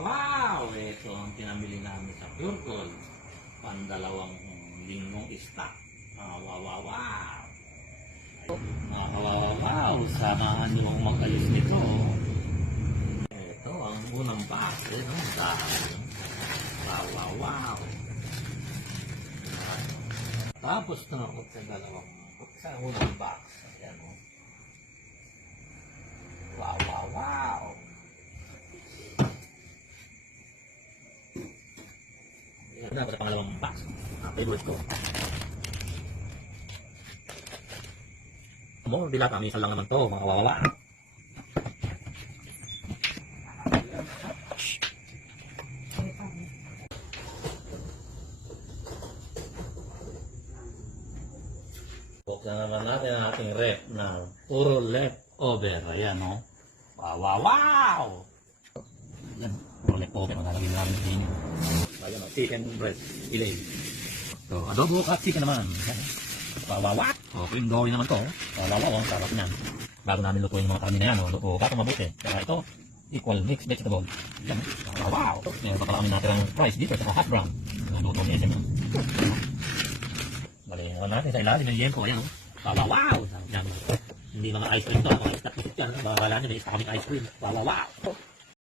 wow! Ito ang pinamili namin sa Pure Gold. Pandalawang linggong stock. Wow, wow, wow! Wow, wow! Samahan niyo ang mag-ayos nito. Ito ang unang box. Dahil. Wow, wow, wow! Tapos na ako sa dalawang sa unang box. Ayan o. Wow, wow, wow! Ayan na ako sa pangalawang box. Favorite ko. More dilata, minsan lang naman to, mga kawawa. Buksan naman natin ang ating rep na puro leftover. Ayan o. Wow, wow, wow! Ayan, puro leftover. Malalagay namin sa inyo. Ayan o, chicken breast. Ilay. So, adobo at chicken naman. Wow, wow, wow! O, cream dory naman to. Wow, wow, wow. Sarap niyan. Bago namin lutuin yung mga karne na yan. O, bago mabuti. Kaya ito, equal mixed vegetable. Ayan. Wow, wow! Meron pa pala kami natirang rice dito sa hot brown. Luto ni SM. Balikan natin sa ilalim ng yempo. Ayan o. Wow, wow, wow! Yan. Hindi mga ice cream to. Mga stock visit yan. Bawala nyo, may stock kaming ice cream. Wow, wow, wow!